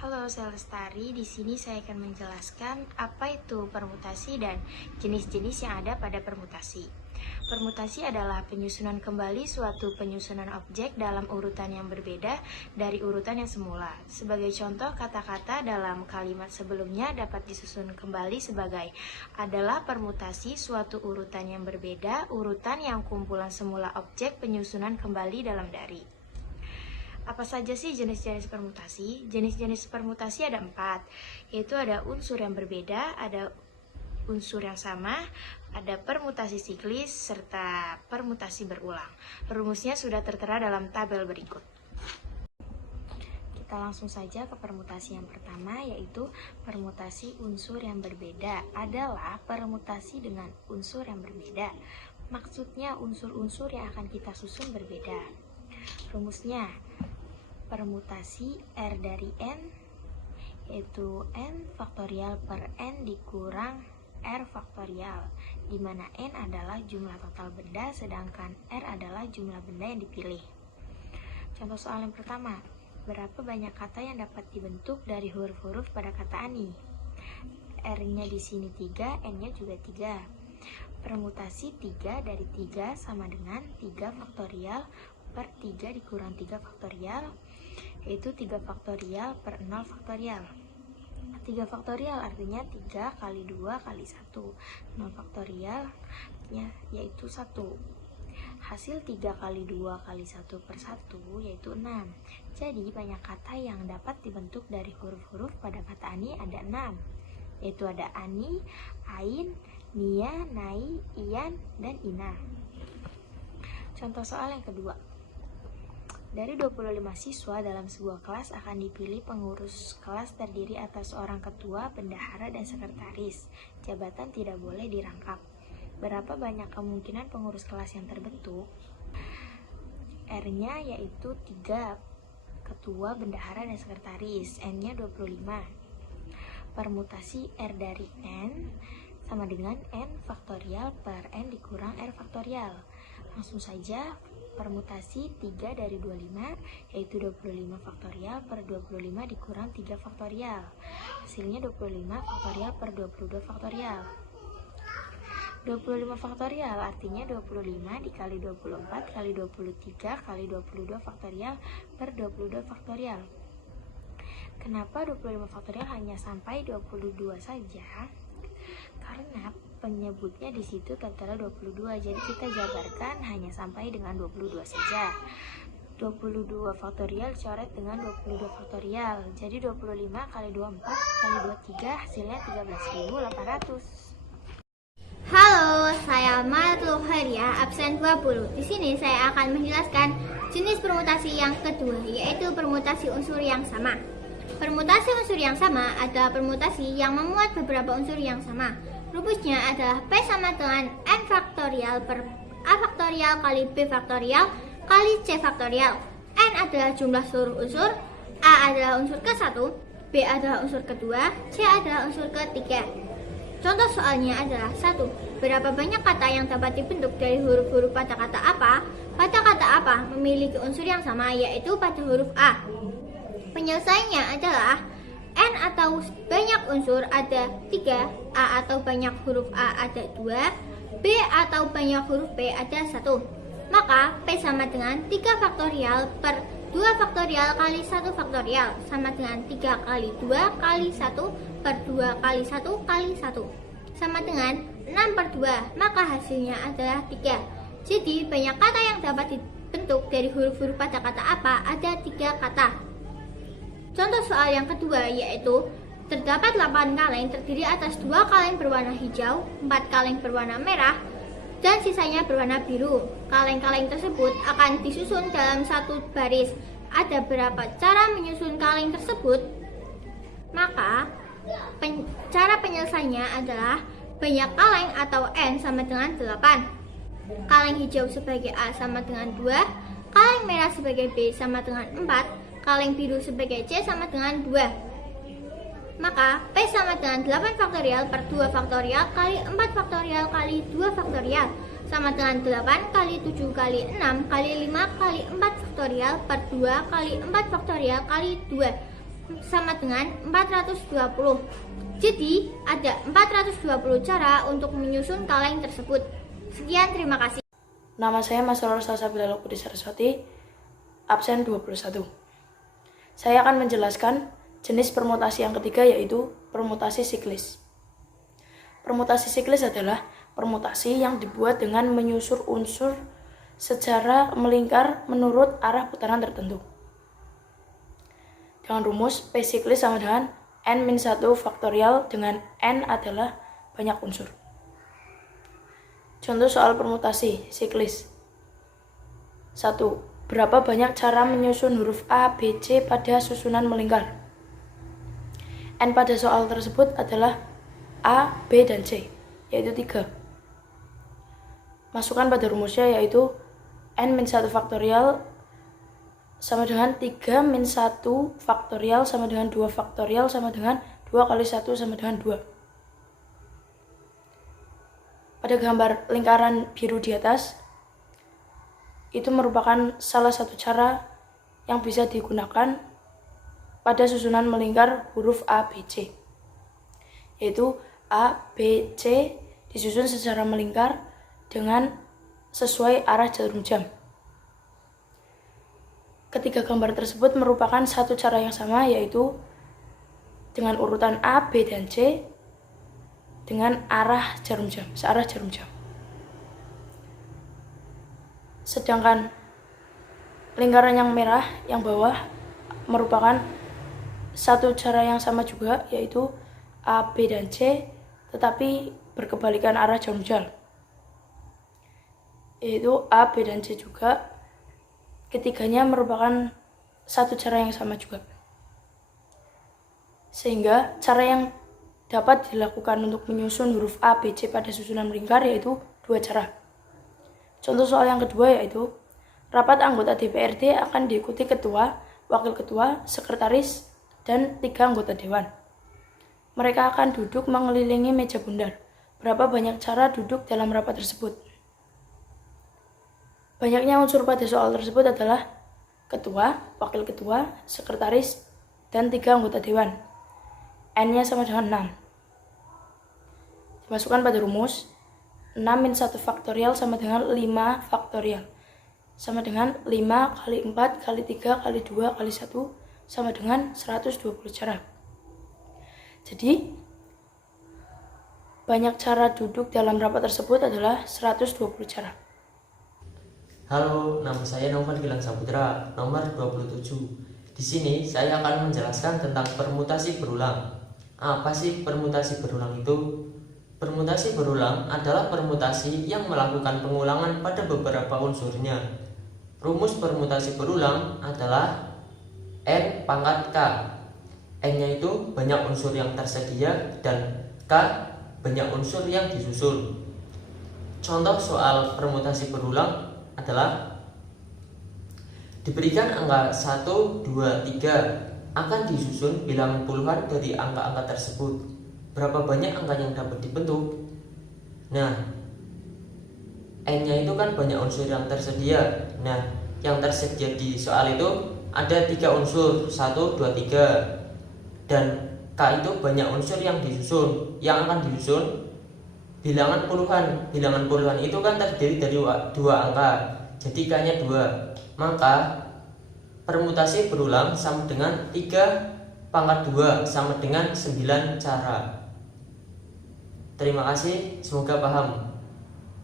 Halo, saya Lestari. Di sini saya akan menjelaskan apa itu permutasi dan jenis-jenis yang ada pada permutasi. Permutasi adalah penyusunan kembali suatu penyusunan objek dalam urutan yang berbeda dari urutan yang semula. Sebagai contoh, kata-kata dalam kalimat sebelumnya dapat disusun kembali sebagai adalah permutasi suatu urutan yang berbeda, urutan yang kumpulan semula objek penyusunan kembali dalam dari. Apa saja sih jenis-jenis permutasi? Jenis-jenis permutasi ada 4, yaitu ada unsur yang berbeda, ada unsur yang sama, ada permutasi siklis, serta permutasi berulang. Rumusnya sudah tertera dalam tabel berikut. Kita langsung saja ke permutasi yang pertama, yaitu permutasi unsur yang berbeda adalah permutasi dengan unsur yang berbeda. Maksudnya unsur-unsur yang akan kita susun berbeda. Rumusnya, permutasi R dari N, yaitu N faktorial per N dikurang R faktorial, di mana N adalah jumlah total benda, sedangkan R adalah jumlah benda yang dipilih. Contoh soal yang pertama, berapa banyak kata yang dapat dibentuk dari huruf-huruf pada kata ani? R-nya di sini 3, N-nya juga 3. Permutasi 3 dari 3 sama dengan 3 faktorial per 3 dikurang 3 faktorial, yaitu 3 faktorial per 0 faktorial. 3 faktorial artinya 3 kali 2 kali 1. 0 faktorial yaitu 1. Hasil 3 kali 2 kali 1 per 1 yaitu 6. Jadi banyak kata yang dapat dibentuk dari huruf-huruf pada kata ani ada 6, yaitu ada ani, ain, nia, nai, ian, dan ina. Contoh soal yang kedua. Dari 25 siswa dalam sebuah kelas akan dipilih pengurus kelas terdiri atas seorang ketua, bendahara, dan sekretaris. Jabatan tidak boleh dirangkap. Berapa banyak kemungkinan pengurus kelas yang terbentuk? R-nya yaitu 3, ketua, bendahara, dan sekretaris. N-nya 25. Permutasi R dari N sama dengan N faktorial per N dikurang R faktorial. Langsung saja, permutasi 3 dari 25 yaitu 25 faktorial per 25 dikurang 3 faktorial. Hasilnya 25 faktorial per 22 faktorial. 25 faktorial artinya 25 dikali 24 kali 23 kali 22 faktorial per 22 faktorial. Kenapa 25 faktorial hanya sampai 22 saja? Karena penyebutnya di situ tertera 22, jadi kita jabarkan hanya sampai dengan 22 saja. 22 faktorial coret dengan 22 faktorial, jadi 25 kali 24 kali 23 hasilnya 13.800. Halo, saya Matul Khairiyah, absen 20. Di sini saya akan menjelaskan jenis permutasi yang kedua, yaitu permutasi unsur yang sama. Permutasi unsur yang sama adalah permutasi yang memuat beberapa unsur yang sama. Rumusnya adalah P sama dengan N faktorial per A faktorial kali B faktorial kali C faktorial. N adalah jumlah seluruh unsur, A adalah unsur ke-1, B adalah unsur kedua, C adalah unsur ketiga. Contoh soalnya adalah 1. Berapa banyak kata yang dapat dibentuk dari huruf-huruf pada kata apa? Pada kata apa memiliki unsur yang sama, yaitu pada huruf A. Penyelesaiannya adalah N atau banyak unsur ada 3, A atau banyak huruf A ada 2, B atau banyak huruf B ada 1. Maka P sama dengan 3 faktorial per 2 faktorial kali 1 faktorial sama dengan 3 kali 2 kali 1 per 2 kali 1 kali 1 sama dengan 6 per 2, maka hasilnya adalah 3. Jadi banyak kata yang dapat dibentuk dari huruf-huruf pada kata apa ada 3 kata. Contoh soal yang kedua yaitu terdapat 8 kaleng terdiri atas 2 kaleng berwarna hijau, 4 kaleng berwarna merah, dan sisanya berwarna biru. Kaleng-kaleng tersebut akan disusun dalam satu baris. Ada berapa cara menyusun kaleng tersebut? Maka cara penyelesaiannya adalah banyak kaleng atau N sama dengan 8. Kaleng hijau sebagai A sama dengan 2, kaleng merah sebagai B sama dengan 4, kaleng biru sebagai C sama dengan 2. Maka P sama dengan 8 faktorial per 2 faktorial kali 4 faktorial kali 2 faktorial sama dengan 8 kali 7 kali 6 kali 5 kali 4 faktorial per 2 kali 4 faktorial kali 2. sama dengan 420. Jadi, ada 420 cara untuk menyusun kaleng tersebut. Sekian, terima kasih. Nama saya Mas Roro Salsabila Lokudi Saraswati, absen 21. Saya akan menjelaskan jenis permutasi yang ketiga, yaitu permutasi siklis. Permutasi siklis adalah permutasi yang dibuat dengan menyusur unsur secara melingkar menurut arah putaran tertentu. Dengan rumus P siklis sama dengan N-1 faktorial, dengan N adalah banyak unsur. Contoh soal permutasi siklis. 1. Berapa banyak cara menyusun huruf A, B, C pada susunan melingkar? N pada soal tersebut adalah A, B, dan C, yaitu 3. Masukkan pada rumusnya, yaitu N-1 faktorial sama dengan 3 min 1 faktorial sama dengan 2 faktorial sama dengan 2 kali 1 sama dengan 2. Pada gambar lingkaran biru di atas, itu merupakan salah satu cara yang bisa digunakan pada susunan melingkar huruf A, B, C, yaitu A, B, C disusun secara melingkar dengan sesuai arah jarum jam. Ketiga gambar tersebut merupakan satu cara yang sama, yaitu dengan urutan A, B, dan C dengan arah jarum jam, searah jarum jam. Sedangkan lingkaran yang merah yang bawah merupakan satu cara yang sama juga, yaitu A, B, dan C tetapi berkebalikan arah jarum jam, yaitu A, B, dan C juga. Ketiganya merupakan satu cara yang sama juga. Sehingga cara yang dapat dilakukan untuk menyusun huruf A, B, C pada susunan melingkar yaitu 2 cara. Contoh soal yang kedua yaitu rapat anggota DPRD akan diikuti ketua, wakil ketua, sekretaris, dan 3 anggota dewan. Mereka akan duduk mengelilingi meja bundar. Berapa banyak cara duduk dalam rapat tersebut? Banyaknya unsur pada soal tersebut adalah ketua, wakil ketua, sekretaris, dan 3 anggota dewan. N-nya sama dengan 6. Dimasukkan pada rumus 6 min 1 faktorial sama dengan 5 faktorial, sama dengan 5 kali 4 kali 3 kali 2 kali 1 sama dengan 120 cara. Jadi banyak cara duduk dalam rapat tersebut adalah 120 cara. Halo, nama saya Novan Gilang Saputra, nomor 27. Di sini saya akan menjelaskan tentang permutasi berulang. Apa sih permutasi berulang itu? Permutasi berulang adalah permutasi yang melakukan pengulangan pada beberapa unsurnya. Rumus permutasi berulang adalah N pangkat K. N-nya itu banyak unsur yang tersedia dan K banyak unsur yang disusun. Contoh soal permutasi berulang adalah diberikan angka 1, 2, 3 akan disusun bilangan puluhan dari angka-angka tersebut. Berapa banyak angka yang dapat dibentuk? Nah, N-nya itu kan banyak unsur yang tersedia. Nah, yang tersedia di soal itu ada 3 unsur, 1, 2, 3. Dan K itu banyak unsur yang disusun. Yang akan disusun bilangan puluhan. Bilangan puluhan itu kan terdiri dari 2 angka, jadi K-nya 2. Maka permutasi berulang sama dengan 3 pangkat 2 sama dengan 9 cara. Terima kasih, semoga paham.